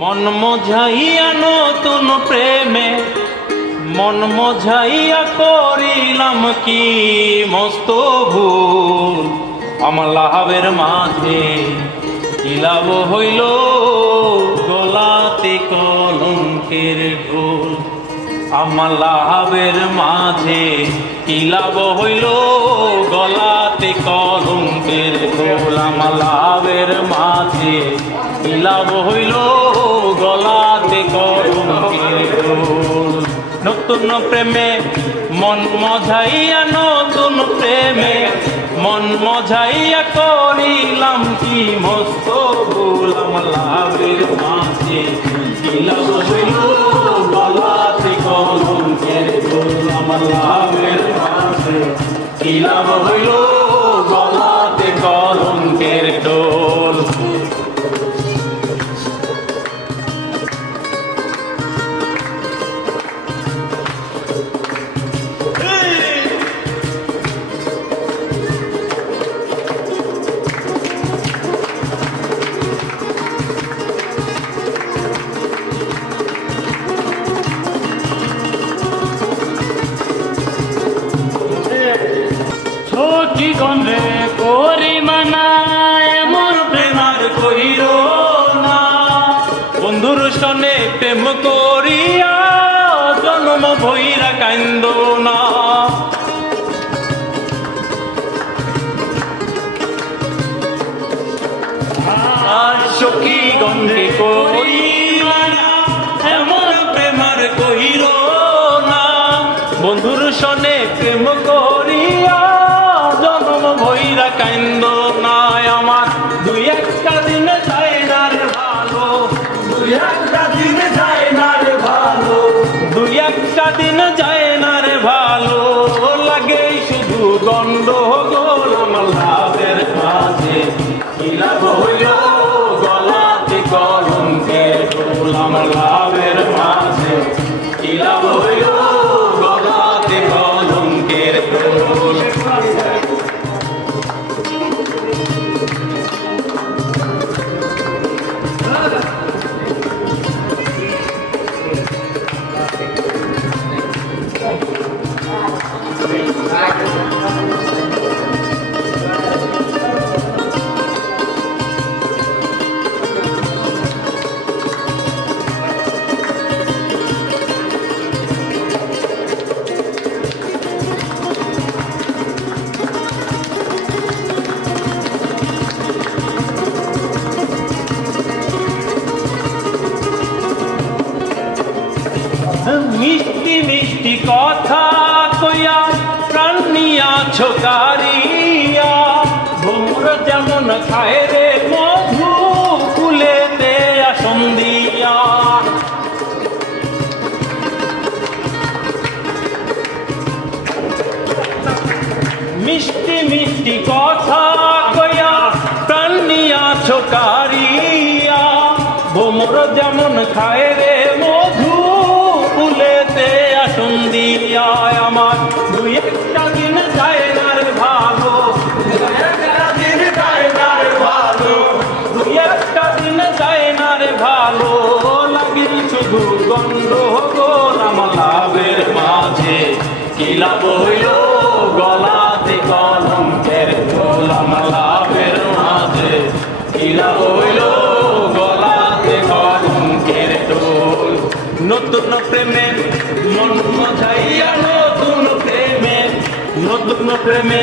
মন মজাইয়া নতুন প্রেমে মন মজাইয়া করিলাম কি মস্ত ভুল। আমলাহাবের মাঝে কি লাভ হইল গলাতে কলঙ্কের ঢোল। আমলাহাবের মাঝে কি লাভ হইল গলাতে কলঙ্কের ঢোল। আমলাহাবের মাঝে কি লাভ হইল গলাতে কলঙ্কের ঢোল। নতুন প্রেমে মন মজাইয়া নতুন প্রেমে মন মজাইয়া করিলাম কি মস্ত ভুল। আমলাহাবের মাঝে কি লাভ হইল গলাতে কলঙ্কের ঢোল। আমলাহাবের মাঝে কি লাভ হইল গলাতে কলঙ্কের ঢোল। গন্ধে করি মানা এমন প্রেমার কহিল না। বন্ধুর সনে প্রেম করিয়া জন্ম ভৈরা কান্দ না। সখী গন্ধে করি মানা এমন প্রেমার কহিল না। বন্ধুর সনে প্রেম করিয়া জন্ম ভৈরা কান্দ নাই। আমার দুই একটা দিন যায় না রে ভালো, দুই একটা দিন যায় না রে ভালো, দুই একটা দিন যায় না রে ভালো। লাগে শুধু গন্ডগোল। আমলাহাবের মাঝে কি লাভ হইল গলাতে কলঙ্কের ঢোল। আমলাহাবের মাঝে কি লাভ হইল গলাতে কলঙ্কের ঢোল। মিষ্টি মিষ্টি কথা কইয়া প্রাণ নিয়াছো কারিয়া। ভ্রমর যেমন খায় রে মধু ফুলেতে আসন দিয়া। মিষ্টি মিষ্টি কথা কইয়া প্রাণ নিয়াছো কারিয়া। ভ্রমর যেমন খায় রে মধু ফুলেতে আসন দিয়া। আমার দুই একটা দিন যায় না রে ভালো, দুই একটা দিন যায় না রে ভালো, দুই একটা দিন যায় না রে ভালো। লাগে শুধু গন্ডগোল। আমলাহাবের মাঝে কি লাভ হইল গলাতে কলঙ্কের ঢোল। আমলাহাবের মাঝে কি লাভ হইল গলাতে কলঙ্কের ঢোল। নতুন প্রেমে মন মজাইয়া নতুন প্রেমে নতুন প্রেমে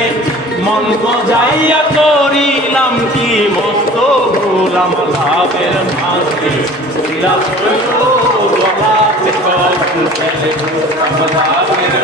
মন মজাইয়া করিলাম কি মস্ত ভুল। আমলাহাবের মাঝে কি লাভ হইল গলাতে কলঙ্কের ঢোল। আমলাহাবের